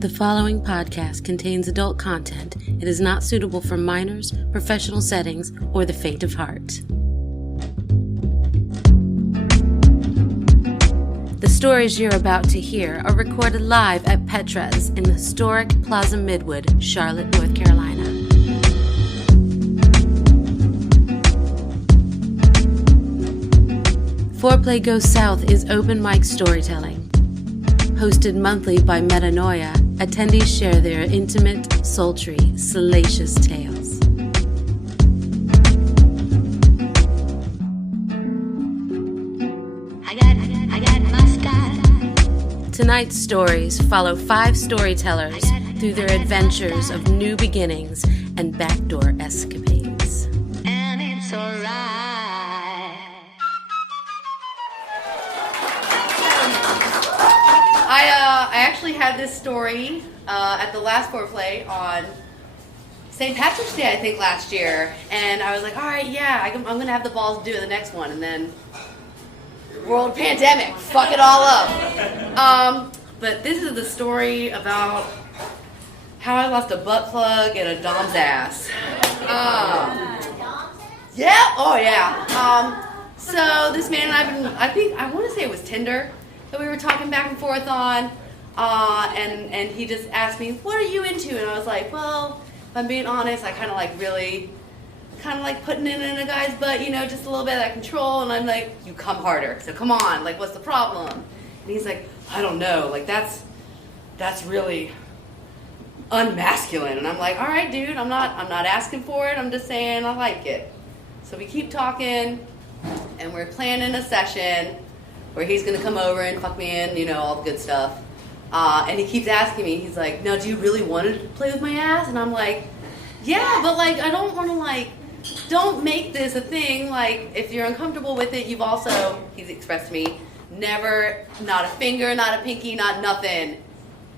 The following podcast contains adult content. It is not suitable for minors, professional settings, or the faint of heart. The stories you're about to hear are recorded live at Petra's in the historic Plaza Midwood, Charlotte, North Carolina. Foreplay Goes South is open mic storytelling. Hosted monthly by Metanoia, attendees share their intimate, sultry, salacious tales. I got my style. Tonight's stories follow 5 storytellers through their adventures of new beginnings and backdoor escapades. And it's alright. I actually had this story at the last Foreplay on St. Patrick's Day, I think, last year. And I was like, all right, yeah, I'm going to have the balls to do it the next one. And then world pandemic, fuck it all up. But this is the story about how I lost a butt plug and a dom's ass. Yeah, oh yeah. So this man and I want to say it was Tinder that we were talking back and forth on, and he just asked me, what are you into? And I was like, well, if I'm being honest, I kind of like putting it in a guy's butt, you know, just a little bit of that control. And I'm like, you come harder, so come on, like, what's the problem? And he's like, I don't know, like, that's really unmasculine. And I'm like, all right, dude, I'm not asking for it, I'm just saying I like it. So we keep talking, and we're planning a session where he's going to come over and fuck me in, you know, all the good stuff. And he keeps asking me, he's like, now, do you really want to play with my ass? And I'm like, yeah, but, like, I don't want to, like, don't make this a thing. Like, if you're uncomfortable with it, you've also, he's expressed to me, never, not a finger, not a pinky, not nothing,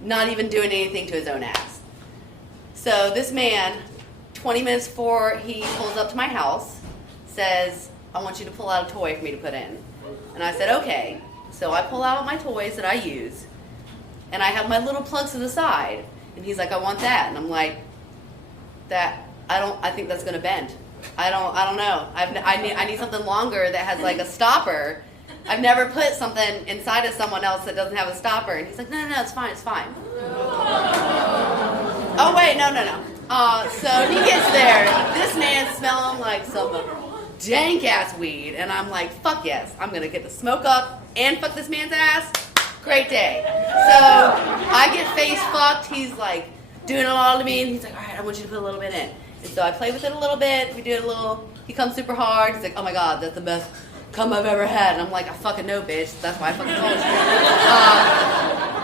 not even doing anything to his own ass. So this man, 20 minutes before he pulls up to my house, says, I want you to pull out a toy for me to put in. And I said, okay. So I pull out my toys that I use, and I have my little plugs to the side. And he's like, I want that. And I'm like, I think that's going to bend. I don't know. I need something longer that has like a stopper. I've never put something inside of someone else that doesn't have a stopper. And he's like, no, it's fine. Oh, wait, no. So he gets there. This man's smelling like some dank ass weed, and I'm like, fuck yes, I'm gonna get the smoke up and fuck this man's ass. Great day. So I get face fucked. He's like doing it all to me, and he's like, all right, I want you to put a little bit in. And so I play with it a little bit. We do it a little. He comes super hard. He's like, oh my god, that's the best cum I've ever had. And I'm like, I fucking know, bitch. That's why I fucking told you.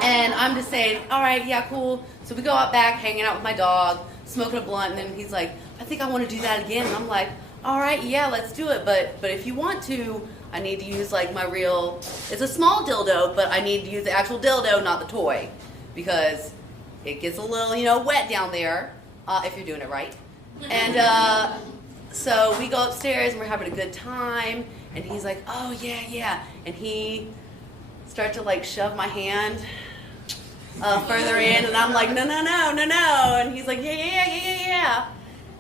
And I'm just saying, all right, yeah, cool. So we go out back, hanging out with my dog, smoking a blunt, and then he's like, I think I want to do that again. And I'm like, all right, yeah, let's do it, but if you want to, I need to use like my real, it's a small dildo, but I need to use the actual dildo, not the toy, because it gets a little, you know, wet down there, if you're doing it right. And so we go upstairs and we're having a good time, and he's like, oh yeah, and he starts to like shove my hand further in, and I'm like, no, and he's like, yeah.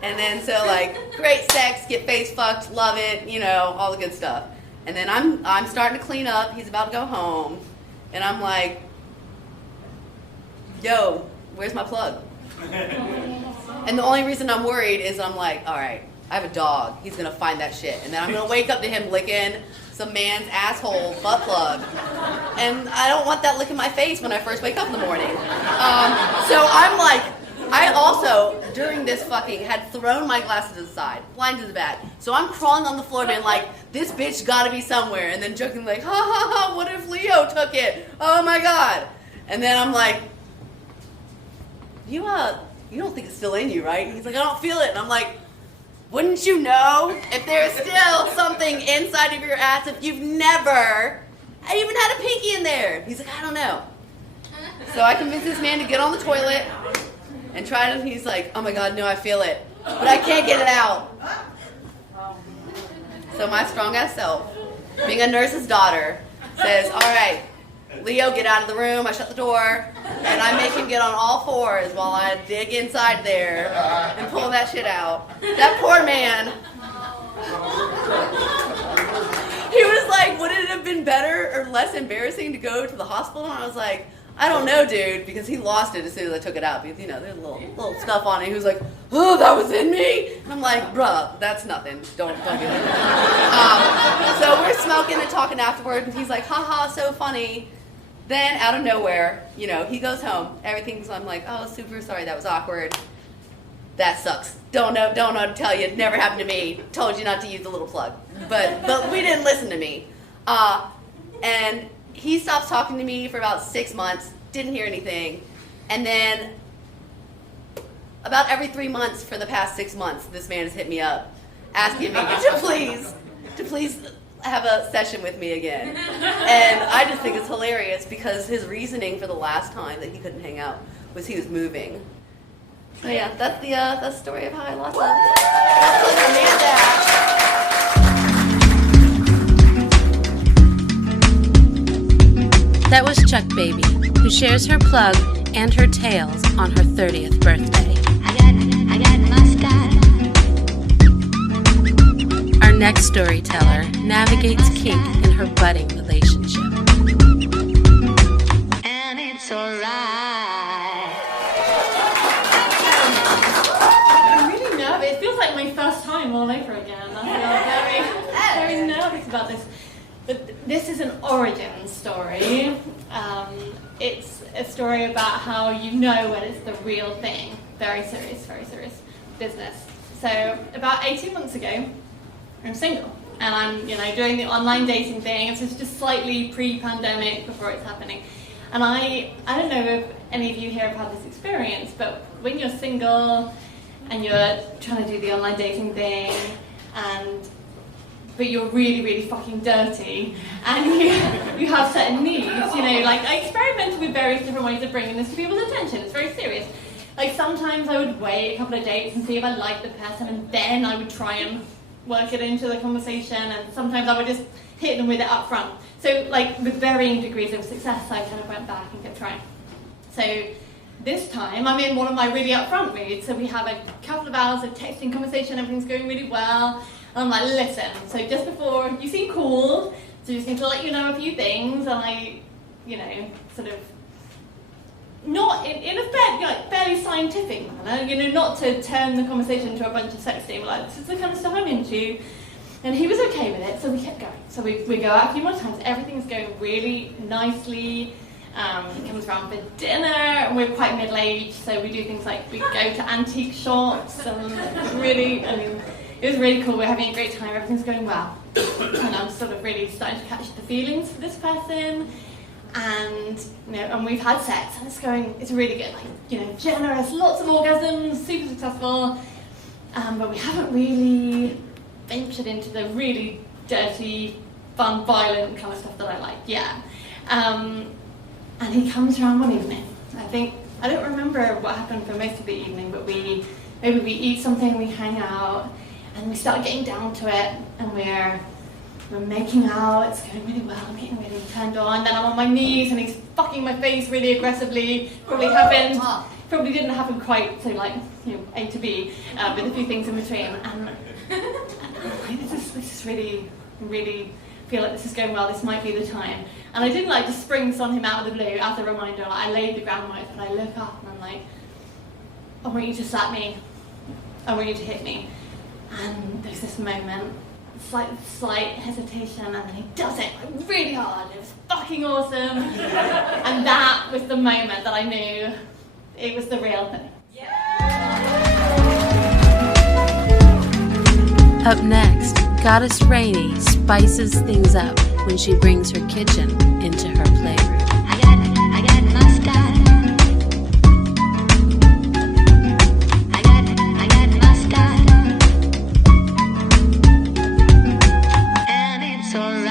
And then so like, great sex, get face fucked, love it, you know, all the good stuff. And then I'm starting to clean up. He's about to go home, and I'm like, yo, where's my plug? And the only reason I'm worried is I'm like, all right, I have a dog. He's gonna find that shit, and then I'm gonna wake up to him licking some man's asshole butt plug, and I don't want that licking my face when I first wake up in the morning. So I'm like, I also, during this fucking, had thrown my glasses aside, blind as a bat. So I'm crawling on the floor being like, this bitch gotta be somewhere. And then joking like, ha, what if Leo took it? Oh my god. And then I'm like, you don't think it's still in you, right? And he's like, I don't feel it. And I'm like, wouldn't you know if there's still something inside of your ass if you've never even had a pinky in there? He's like, I don't know. So I convinced this man to get on the toilet and try to, he's like, oh my god, no, I feel it, but I can't get it out. So my strong ass self, being a nurse's daughter, says, all right, Leo, get out of the room. I shut the door, and I make him get on all fours while I dig inside there and pull that shit out. That poor man. He was like, would it have been better or less embarrassing to go to the hospital? And I was like, I don't know, dude, because he lost it as soon as I took it out. Because, there's little stuff on it. He was like, oh, that was in me? And I'm like, bruh, that's nothing. Don't do that. So we're smoking and talking afterward, and he's like, haha, so funny. Then, out of nowhere, he goes home. I'm like, oh, super sorry, that was awkward. That sucks. Don't know to tell you. It never happened to me. Told you not to use the little plug. But we didn't listen to me. And he stops talking to me for about 6 months. Didn't hear anything. And then about every 3 months for the past 6 months, this man has hit me up asking me to please have a session with me again. And I just think it's hilarious because his reasoning for the last time that he couldn't hang out was he was moving. So yeah, that's the story of how I lost Amanda. That was Chuck Baby, who shares her plug and her tales on her 30th birthday. I got muscat. Our next storyteller navigates kink in her budding relationship. And it's alright. It feels like my first time all over again. I feel very nervous about this. But this is an origin story. It's a story about how you know when it's the real thing. Very serious business. So about 18 months ago, I'm single. And I'm, doing the online dating thing. It's just slightly pre-pandemic before it's happening. And I don't know if any of you here have had this experience, but when you're single and you're trying to do the online dating thing, but you're really, really fucking dirty, and you have certain needs, I experimented with various different ways of bringing this to people's attention. It's very serious. Like, sometimes I would wait a couple of dates and see if I liked the person, and then I would try and work it into the conversation, and sometimes I would just hit them with it up front. So, with varying degrees of success, I kind of went back and kept trying. So, this time, I'm in one of my really upfront moods, so we have a couple of hours of texting conversation, everything's going really well, and I'm like, listen, so just before, you seem cool, so I just need to let you know a few things, and I, sort of, not in a fairly scientific manner, not to turn the conversation into a bunch of sexting, this is the kind of stuff I'm into, and he was okay with it, so we kept going. So we go out a few more times, everything's going really nicely. He comes around for dinner, and we're quite middle-aged, so we do things like we go to antique shops, and it was really cool. We're having a great time, everything's going well, and I'm sort of really starting to catch the feelings for this person, and and we've had sex, and it's really good, generous, lots of orgasms, super successful, but we haven't really ventured into the really dirty, fun, violent kind of stuff that I like yet. And he comes around one evening. I don't remember what happened for most of the evening, but maybe we eat something, we hang out, and we start getting down to it, and we're making out, it's going really well, I'm getting really turned on, then I'm on my knees, and he's fucking my face really aggressively, probably didn't happen quite so A to B, with a few things in between, and this is really feel like this is going well, this might be the time. And I didn't just spring on him out of the blue as a reminder, I laid the groundwork, and I look up and I'm like, I want you to slap me, I want you to hit me. And there's this moment, slight hesitation, and then he does it really hard. It was fucking awesome. And that was the moment that I knew it was the real thing. Up next, Goddess Rainey spices things up when she brings her kitchen into her playroom. I got muscat. I got muscat. And it's alright.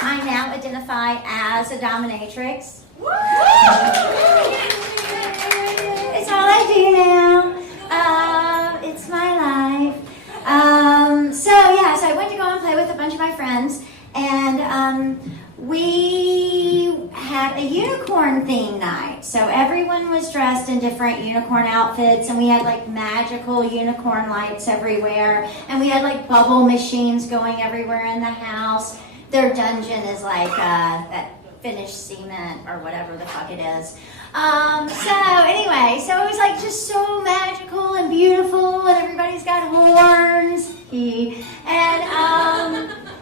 I now identify as a dominatrix. It's all I do now. It's my life. So I went to go and play with a bunch of my friends, And we had a unicorn theme night. So everyone was dressed in different unicorn outfits, and we had like magical unicorn lights everywhere. And we had like bubble machines going everywhere in the house. Their dungeon is like that finished cement or whatever the fuck it is. So anyway, so it was like just so magical and beautiful, and everybody's got horns.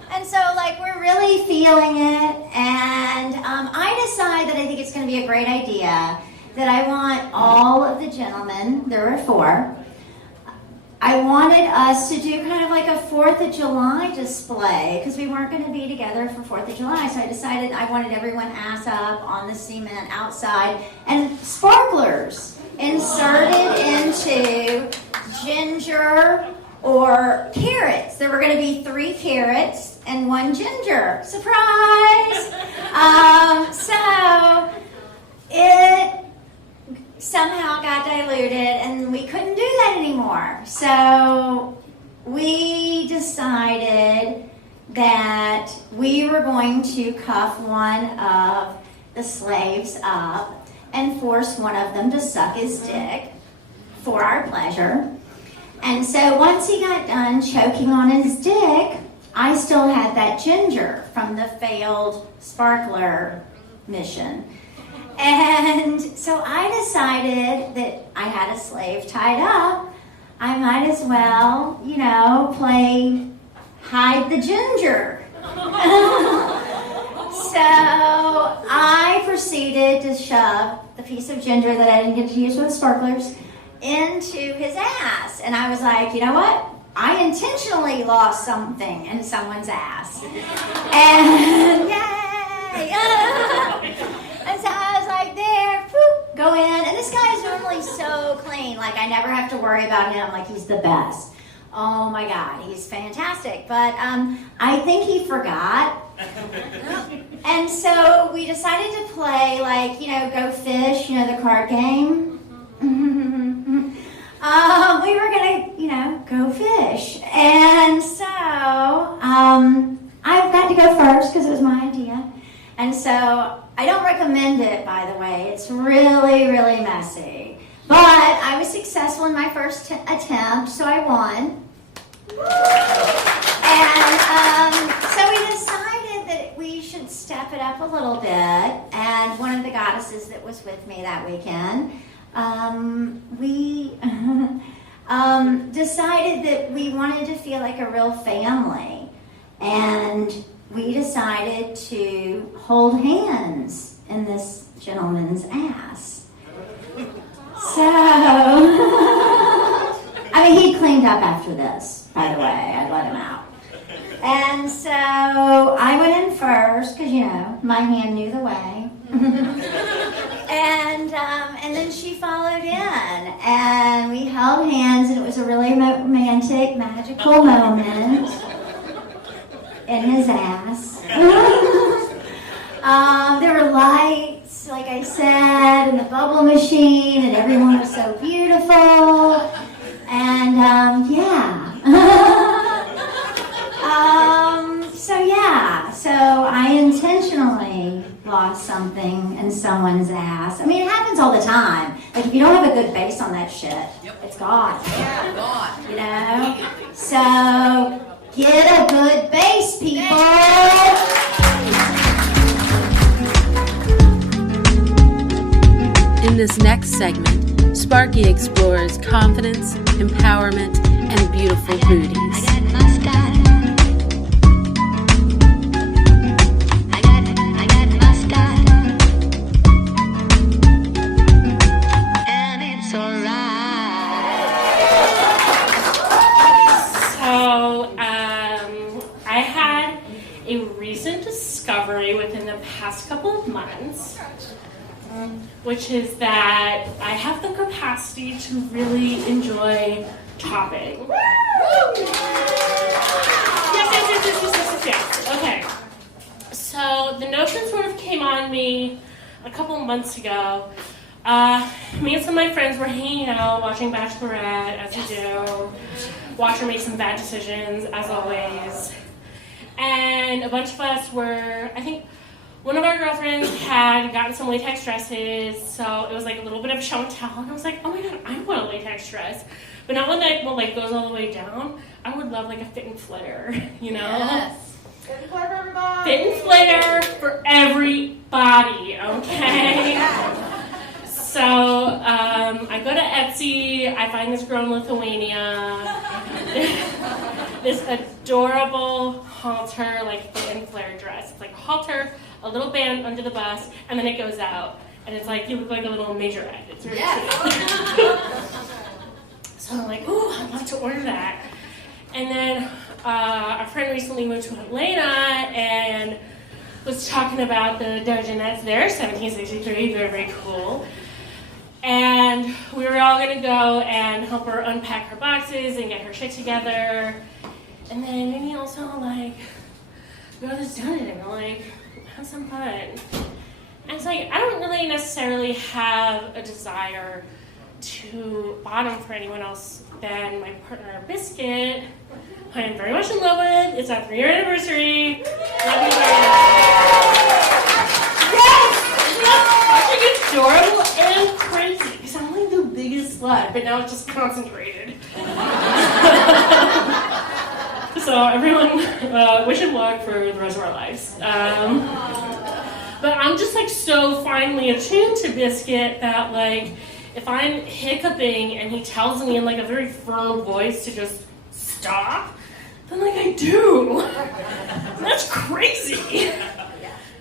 And so like we're really feeling it, and I decide that I think it's going to be a great idea that I want all of the gentlemen, there were 4, I wanted us to do kind of like a 4th of July display because we weren't going to be together for 4th of July. So I decided I wanted everyone ass up on the cement outside and sparklers inserted into ginger or carrots. There were going to be 3 carrots and 1 ginger. Surprise! So it somehow got diluted and we couldn't do that anymore. So we decided that we were going to cuff one of the slaves up and force one of them to suck his dick for our pleasure. And so once he got done choking on his dick, I still had that ginger from the failed sparkler mission. And so I decided that I had a slave tied up. I might as well, play hide the ginger. So I proceeded to shove the piece of ginger that I didn't get to use with the sparklers into his ass. And I was like, you know what? I intentionally lost something in someone's ass. And yay! And so I was like, there, whoop, go in. And this guy is normally so clean. Like, I never have to worry about him. Like, he's the best. Oh, my God. He's fantastic. But I think he forgot. And so we decided to play, like, Go Fish, the card game. We were going to, go fish. And so I got to go first because it was my idea. And so I don't recommend it, by the way. It's really, really messy. But I was successful in my first attempt, so I won. And so we decided that we should step it up a little bit. And one of the goddesses that was with me that weekend, we decided that we wanted to feel like a real family. And we decided to hold hands in this gentleman's ass. So, he cleaned up after this, by the way. I let him out. And so I went in first, because, my hand knew the way. And then she followed in, and we held hands, and it was a really romantic, magical moment in his ass. There were lights, like I said, and the bubble machine, and everyone was so beautiful. And so I intentionally lost something in someone's ass. It happens all the time. Like, if you don't have a good base on that shit, it's gone. Yeah, gone. So get a good base, people. In this next segment, Sparky explores confidence, empowerment, and beautiful booties. Within the past couple of months, which is that I have the capacity to really enjoy chopping. Yes. Okay. So the notion sort of came on me a couple months ago. Me and some of my friends were hanging out, watching Bachelorette, as you do. Watch her make some bad decisions, as always. And a bunch of us were, I think, one of our girlfriends had gotten some latex dresses, so it was like a little bit of a show and tell. And I was like, oh my god, I want a latex dress, but not one that like goes all the way down. I would love like a fit and flitter, you know? Yes. Fit and flitter, everybody. Fit and flitter for everybody, okay? So I go to Etsy, I find this girl in Lithuania, this adorable halter, like fit and flare dress. It's like a halter, a little band under the bust, and then it goes out. And it's like, you look like a little majorette. It's really cute. So I'm like, ooh, I'd love to order that. And then our friend recently moved to Atlanta and was talking about the Dogenettes there, 1763, very, very cool. And we were all gonna go and help her unpack her boxes and get her shit together. And then maybe also like go to this donut and like have some fun. And it's like I don't really necessarily have a desire to bottom for anyone else than my partner Biscuit. I am very much in love with. It's our 3-year anniversary. Love you very much. Yes! Adorable and crazy. Because I'm like the biggest slut, but now it's just concentrated. So everyone, wish him luck for the rest of our lives. But I'm just like so finely attuned to Biscuit that like if I'm hiccuping and he tells me in like a very firm voice to just stop, then like I do. That's crazy.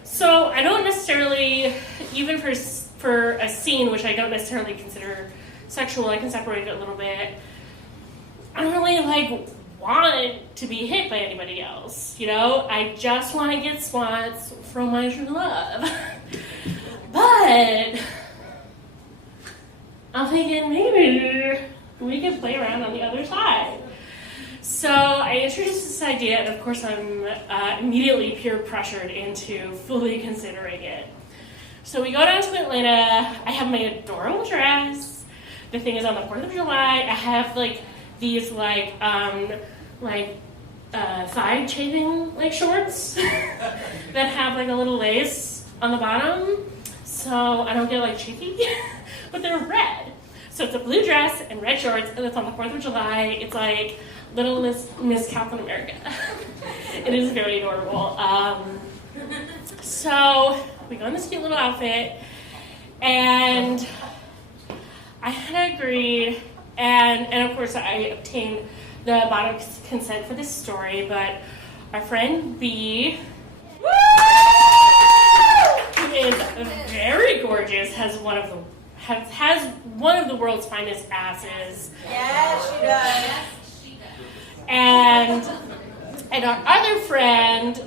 So I don't necessarily, even for a scene, which I don't necessarily consider sexual, I can separate it a little bit. I don't really like want to be hit by anybody else, you know? I just want to get swats from my true love. But I'm thinking maybe we could play around on the other side. So I introduced this idea, and of course I'm immediately peer pressured into fully considering it. So we go down to Atlanta. I have my adorable dress. The thing is, on the 4th of July, I have like these thigh chafing like shorts that have like a little lace on the bottom, so I don't get like chafy. But they're red. So it's a blue dress and red shorts, and it's on the 4th of July. It's like Little Miss Captain America. It is very adorable. So we go in this cute little outfit, and I had agreed, and of course I obtained the bottom consent for this story, but our friend B, who is very gorgeous, has one of the world's finest asses. Yes, she does. And our other friend,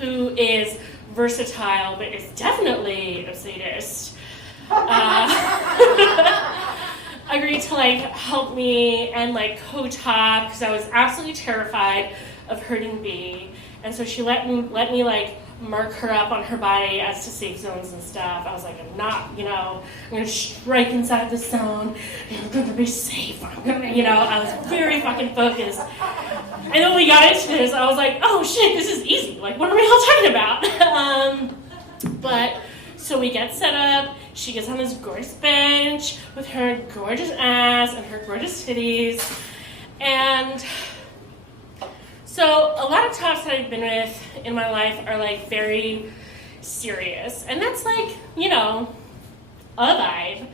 who is versatile but is definitely a sadist, agreed to like help me and like co-top because I was absolutely terrified of hurting B, and so she let me like mark her up on her body as to safe zones and stuff. I was like, I'm not, I'm gonna strike inside the zone. I'm gonna be safe. I'm gonna, I was very fucking focused. And then when we got into this, I was like, oh shit, this is easy. Like, what are we all talking about? But so we get set up. She gets on this gorgeous bench with her gorgeous ass and her gorgeous titties. And so a lot of tops that I've been with in my life are like very serious. And that's like, a vibe.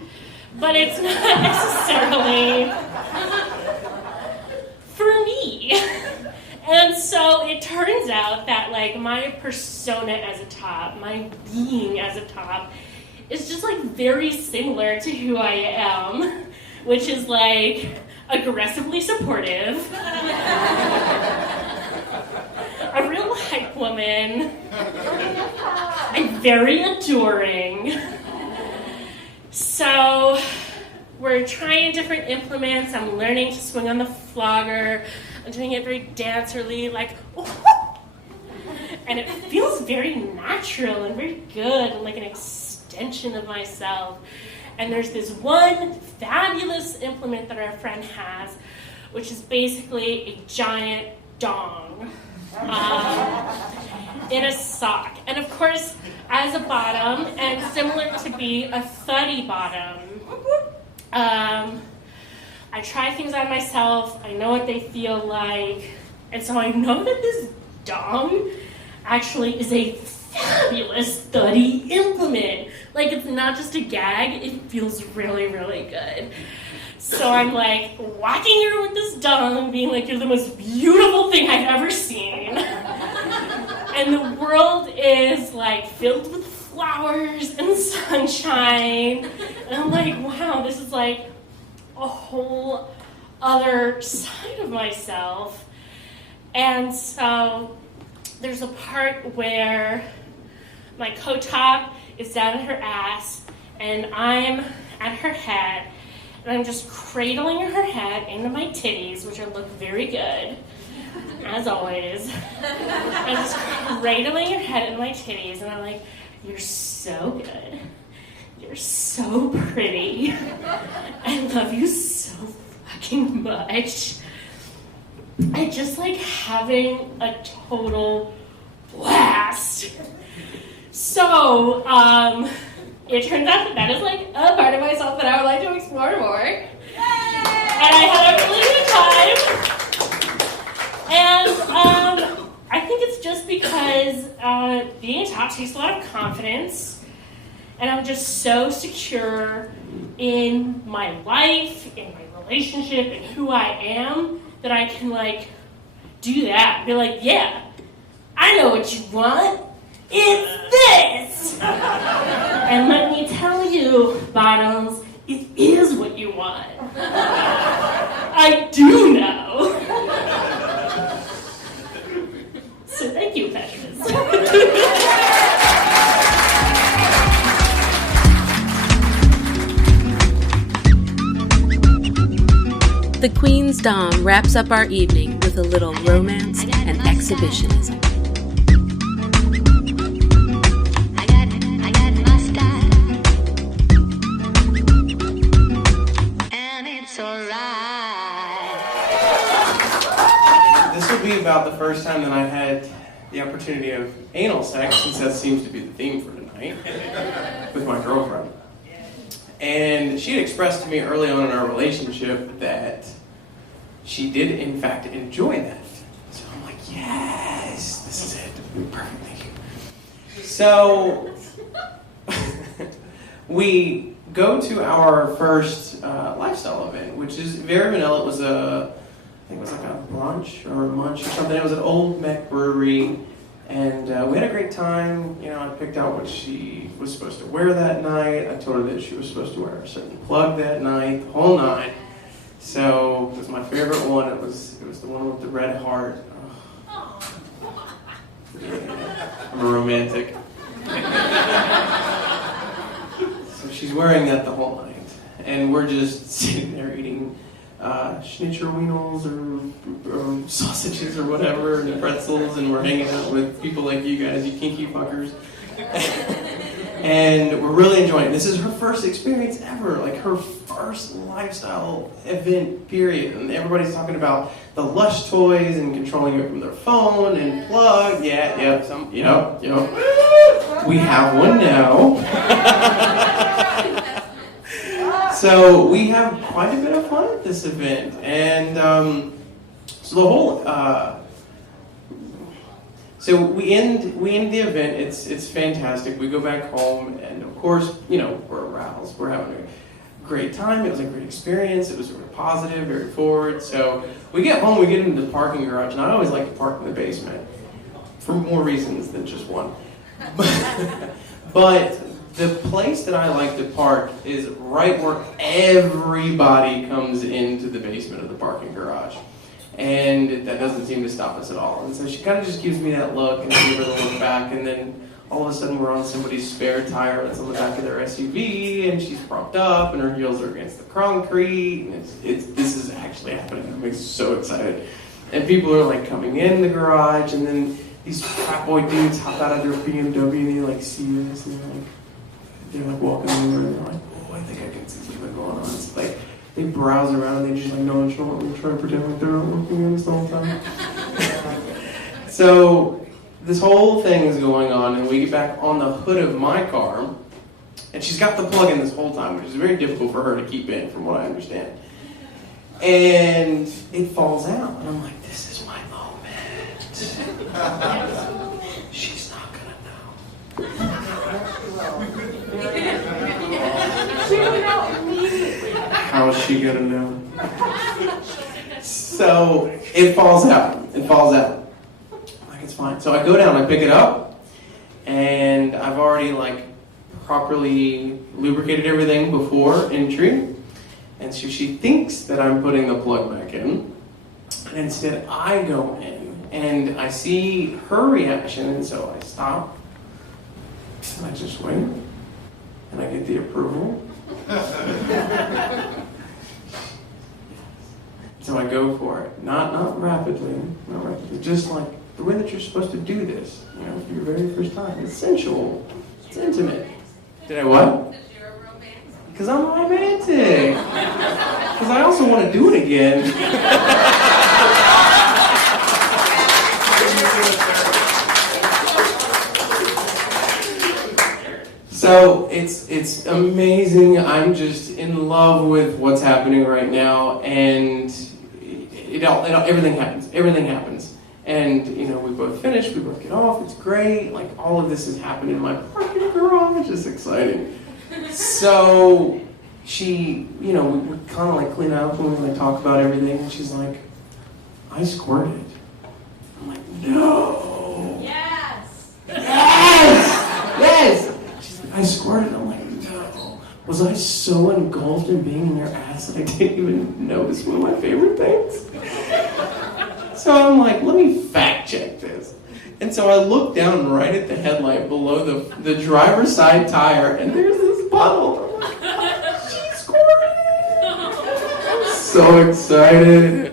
But it's not necessarily for me. And so it turns out that like my persona as a top, my being as a top, is just like very similar to who I am, which is like aggressively supportive, a real hype woman, and very adoring. So we're trying different implements. I'm learning to swing on the flogger. I'm doing it very dancerly, like, oh, and it feels very natural and very good and like an extension of myself. And there's this one fabulous implement that our friend has, which is basically a giant dong. in a sock. And of course, as a bottom, and similar to be a thuddy bottom, I try things on myself. I know what they feel like. And so I know that this dong actually is a fabulous thuddy implement. Like, it's not just a gag, it feels really, really good. So I'm like walking here with this dong, being like, you're the most beautiful thing I've ever seen. And the world is like filled with flowers and sunshine. And I'm like, wow, this is like a whole other side of myself. And so there's a part where my coat top is down at her ass, and I'm at her head, and I'm just cradling her head into my titties, which look very good, as always. I'm just cradling her head into my titties, and I'm like, you're so good. You're so pretty. I love you so fucking much. I just like having a total blast. So, it turns out that is like a part of myself that I would like to explore more. Yay! And I had a really good time. And I think it's just because being a top takes a lot of confidence. And I'm just so secure in my life, in my relationship, and who I am, that I can like do that. Be like, yeah, I know what you want. It's this! And let me tell you, bottoms, it is what you want. I do know. So thank you, Petrus. The Queen's Dom wraps up our evening with a little romance and exhibitionism. This will be about the first time that I had the opportunity of anal sex, since that seems to be the theme for tonight, with my girlfriend. And she had expressed to me early on in our relationship that she did, in fact, enjoy that. So I'm like, yes, this is it. Perfect, thank you. So we go to our first lifestyle event, which is very vanilla. It was I think it was like a brunch or a munch or something. It was an Old Mech brewery, and we had a great time. You know, I picked out what she was supposed to wear that night. I told her that she was supposed to wear a certain plug that night, the whole night. So it was my favorite one. It was the one with the red heart. Oh. Yeah, I'm a romantic. So she's wearing that the whole night, and we're just sitting there eating schnitzelwieners or sausages or whatever, and pretzels, and we're hanging out with people like you guys, you kinky fuckers. And we're really enjoying it. This is her first experience ever, like her first lifestyle event, period. And everybody's talking about the Lush toys and controlling it from their phone and plug. We have one now. So we have quite a bit of fun at this event. And so the whole... So we end the event. It's fantastic. We go back home, and of course, you know, we're aroused. We're having a great time. It was a great experience. It was very positive, very forward. So we get home, we get into the parking garage, and I always like to park in the basement for more reasons than just one. But the place that I like to park is right where everybody comes into the basement of the parking garage. And that doesn't seem to stop us at all. And so she kind of just gives me that look, and I give her the look back, and then all of a sudden we're on somebody's spare tire that's on the back of their SUV, and she's propped up, and her heels are against the concrete, and this is actually happening. I'm so excited. And people are like coming in the garage, and then these fat boy dudes hop out of their BMW, and they like see us, and they're like walking over, and they're like, oh, I think I can see something going on. It's like, they browse around and they just like nonchalantly try to pretend like they're not looking at us the whole time. So this whole thing is going on, and we get back on the hood of my car, and she's got the plug in this whole time, which is very difficult for her to keep in, from what I understand. And it falls out, and I'm like, this is my moment. She's not gonna know. How's she gonna know? So it falls out. I'm like, it's fine. So I go down, I pick it up, and I've already properly lubricated everything before entry. And so she thinks that I'm putting the plug back in. And instead I go in and I see her reaction, and so I stop. And I just wait. And I get the approval. So I go for it. Not rapidly, just like the way that you're supposed to do this, for your very first time. It's sensual. It's intimate. Did I what? Because I'm romantic. Because I also want to do it again. So it's amazing. I'm just in love with what's happening right now, and everything happens. And we both finish, we both get off. It's great. All of this has happened in my parking garage. It's exciting. So she, we kind of clean up and we talk about everything, and she's like, I squirted. I'm like, no. Yes. She's like, I squirted. I'm like, no. Was I so engulfed in being in your ass that I didn't even notice one of my favorite things? So I'm like, let me fact check this. And so I look down right at the headlight below the driver's side tire, and there's this puddle. I'm like, she squirted. I'm so excited.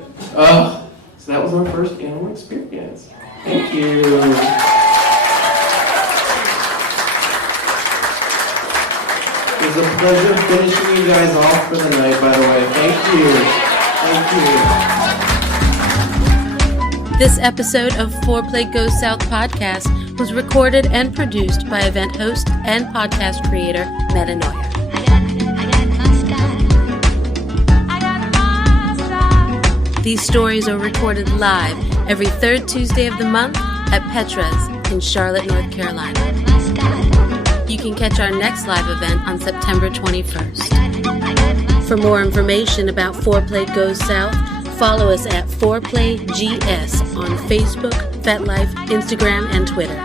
So that was our first animal experience. Thank you. It was a pleasure finishing you guys off for the night, by the way. Thank you. This episode of Foreplay Goes South podcast was recorded and produced by event host and podcast creator Metanoia. These stories are recorded live every third Tuesday of the month at Petra's in Charlotte, North Carolina. You can catch our next live event on September 21st. For more information about Foreplay Goes South, follow us at ForePlayGS on Facebook, FetLife, Instagram, and Twitter.